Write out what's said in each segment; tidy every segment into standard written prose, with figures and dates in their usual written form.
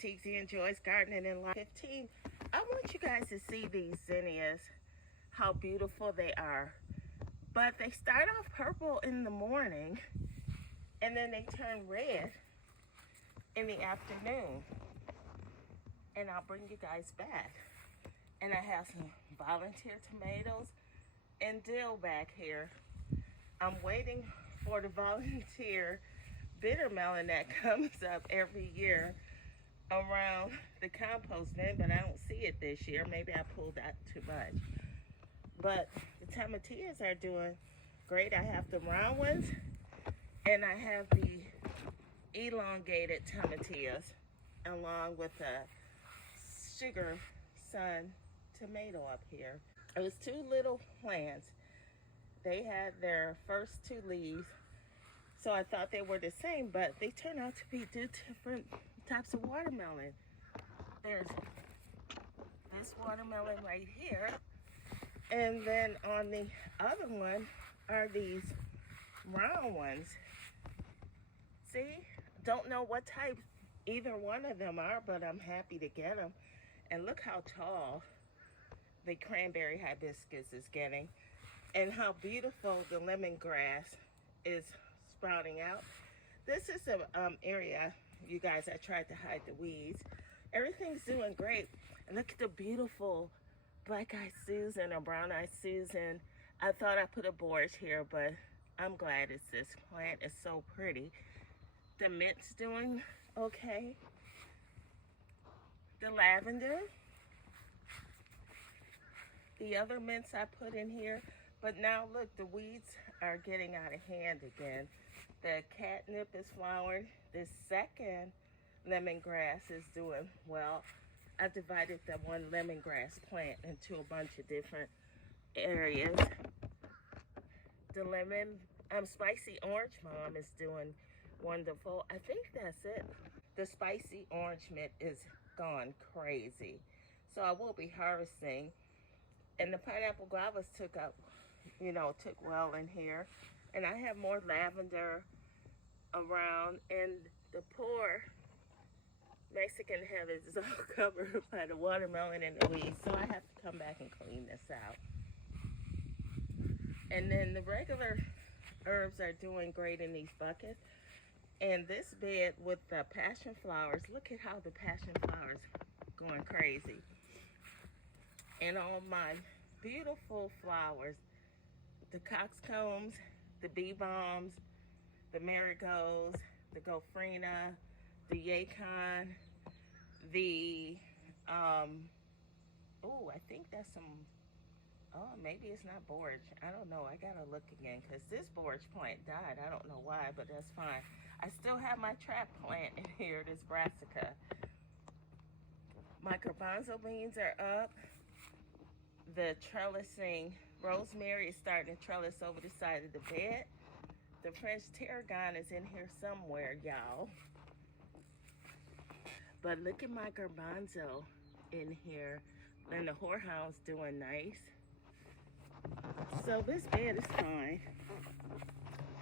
Tixie Enjoys Gardening in Life 15. I want you guys to see these zinnias, how beautiful they are. But they start off purple in the morning and then they turn red in the afternoon. And I'll bring you guys back. And I have some volunteer tomatoes and dill back here. I'm waiting for the volunteer bitter melon that comes up every year around the compost bin, but I don't see it this year. Maybe I pulled out too much. But the tomatillas are doing great. I have the round ones and I have the elongated tomatillas along with the sugar sun tomato up here. It was two little plants. They had their first two leaves, so I thought they were the same, but they turned out to be two different types of watermelon. There's this watermelon right here, and then on the other one are these round ones. See? Don't know what type either one of them are, but I'm happy to get them. And look how tall the cranberry hibiscus is getting, and how beautiful the lemongrass is sprouting out. This is an area, you guys, I tried to hide the weeds. Everything's doing great. And look at the beautiful black-eyed Susan or brown-eyed Susan. I thought I put a borage here, but I'm glad it's this plant. It's so pretty. The mint's doing okay. The lavender. The other mints I put in here. But now look, the weeds are getting out of hand again. The catnip is flowering. The second lemongrass is doing well. I divided the one lemongrass plant into a bunch of different areas. The spicy orange mom is doing wonderful. I think that's it. The spicy orange mint is gone crazy. So I will be harvesting. And the pineapple guavas took well in here. And I have more lavender around, and the poor Mexican heathers is all covered by the watermelon and the weeds, so I have to come back and clean this out. And then the regular herbs are doing great in these buckets. And this bed with the passion flowers, look at how the passion flowers going crazy. And all my beautiful flowers, the coxcombs, the bee balms, the marigolds, the gophrena, the yacon, the, I think that's some, maybe it's not borage. I don't know. I gotta look again because this borage plant died. I don't know why, but that's fine. I still have my trap plant in here, this brassica. My garbanzo beans are up. The trellising rosemary is starting to trellis over the side of the bed. The French tarragon is in here somewhere, y'all. But look at my garbanzo in here. And the horehound's doing nice. So this bed is fine.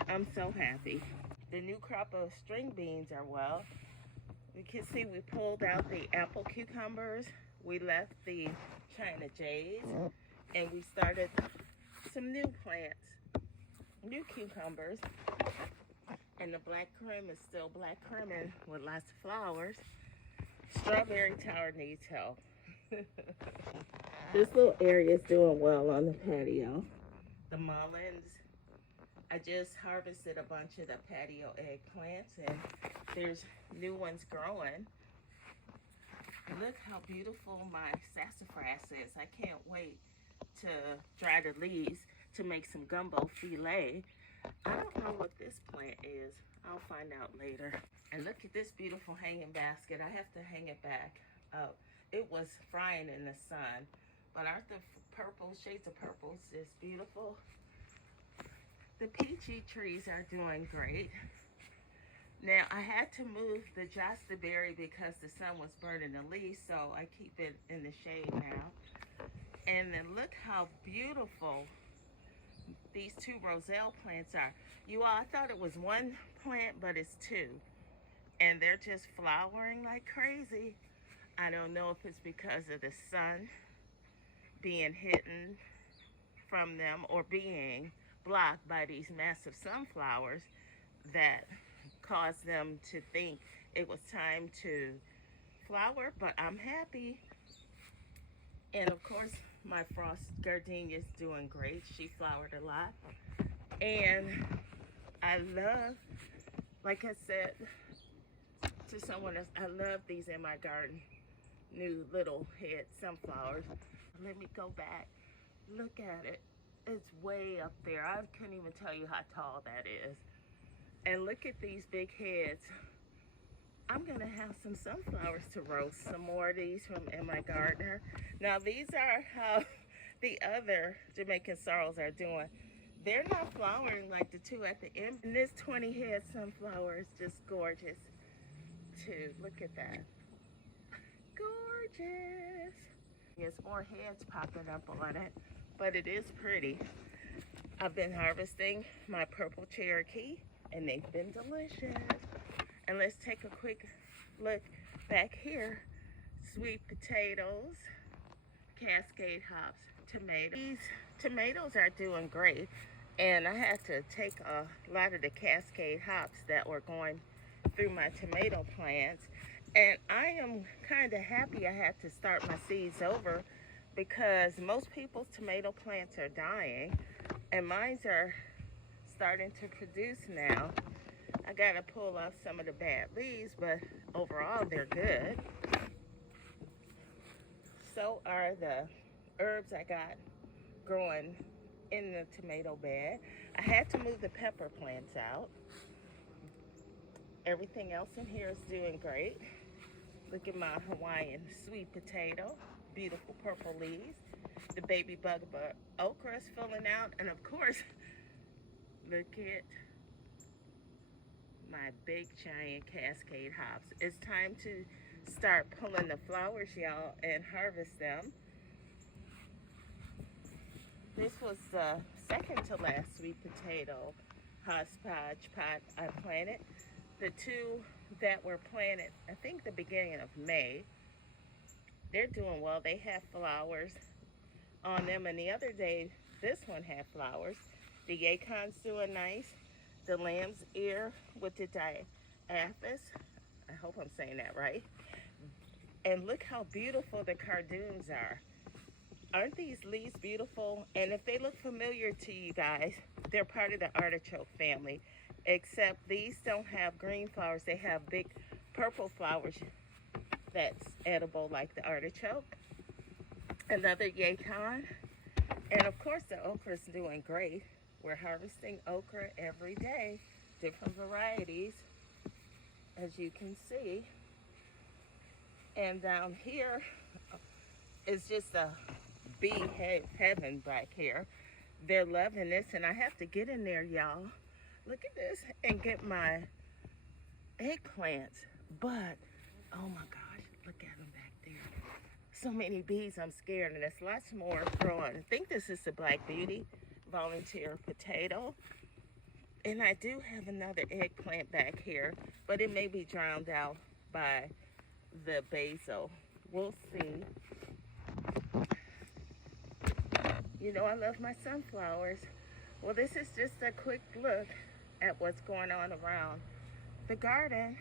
I'm so happy. The new crop of string beans are well. You can see we pulled out the apple cucumbers. We left the China J's. And we started some new plants. New cucumbers. And the black creme is still black creme with lots of flowers. Strawberry tower needs help. This little area is doing well on the patio. The mulleins. I just harvested a bunch of the patio eggplants, and there's new ones growing. And look how beautiful my sassafras is. I can't wait to dry the leaves to make some gumbo filet. I don't know what this plant is. I'll find out later. And look at this beautiful hanging basket. I have to hang it back up. It was frying in the sun. But aren't the purple, shades of purples just beautiful? The peachy trees are doing great. Now, I had to move the Jostaberry because the sun was burning the leaves, so I keep it in the shade now. And then look how beautiful these two roselle plants are. You all, I thought it was one plant, but it's two. and they're just flowering like crazy. I don't know if it's because of the sun being hidden from them or being blocked by these massive sunflowers that caused them to think it was time to flower, but I'm happy. And of course, my frost gardenia is doing great. She flowered a lot. And I love, like I said to someone else, I love these in my garden. New little head sunflowers. Let me go back. Look at it. It's way up there. I couldn't even tell you how tall that is. And look at these big heads. I'm gonna have some sunflowers to roast, some more of these from In My Gardener. Now these are how the other Jamaican sorrels are doing. They're not flowering like the two at the end. And this 20 head sunflower is just gorgeous too. Look at that. Gorgeous. There's more heads popping up on it, but it is pretty. I've been harvesting my purple Cherokee and they've been delicious. And let's take a quick look back here. Sweet potatoes, Cascade hops, tomatoes. These tomatoes are doing great. And I had to take a lot of the Cascade hops that were going through my tomato plants. And I am kind of happy I had to start my seeds over because most people's tomato plants are dying and mine are starting to produce now. I gotta pull off some of the bad leaves, but overall they're good. So are the herbs I got growing in the tomato bed. I had to move the pepper plants out. Everything else in here is doing great. Look at my Hawaiian sweet potato, beautiful purple leaves. The baby bugabug okra is filling out, and of course, look at my big giant Cascade hops. It's time to start pulling the flowers, y'all, and harvest them. This was the second to last sweet potato hodgepodge pot I planted. The two that were planted, I think the beginning of May, they're doing well. They have flowers on them, and the other day, this one had flowers. The Yakon's doing nice. The lamb's ear with the diaphis, I hope I'm saying that right. And look how beautiful the cardoons are. Aren't these leaves beautiful? And if they look familiar to you guys, they're part of the artichoke family, except these don't have green flowers. They have big purple flowers that's edible like the artichoke. Another Yacon. And of course the okra's doing great. We're harvesting okra every day, different varieties, as you can see. And down here is just a bee heaven back here. They're loving this, and I have to get in there, y'all. Look at this, and get my eggplants. But, oh my gosh, look at them back there. So many bees, I'm scared, and there's lots more growing. I think this is the Black Beauty volunteer potato. And I do have another eggplant back here, but it may be drowned out by the basil. We'll see. You know I love my sunflowers. Well, this is just a quick look at what's going on around the garden.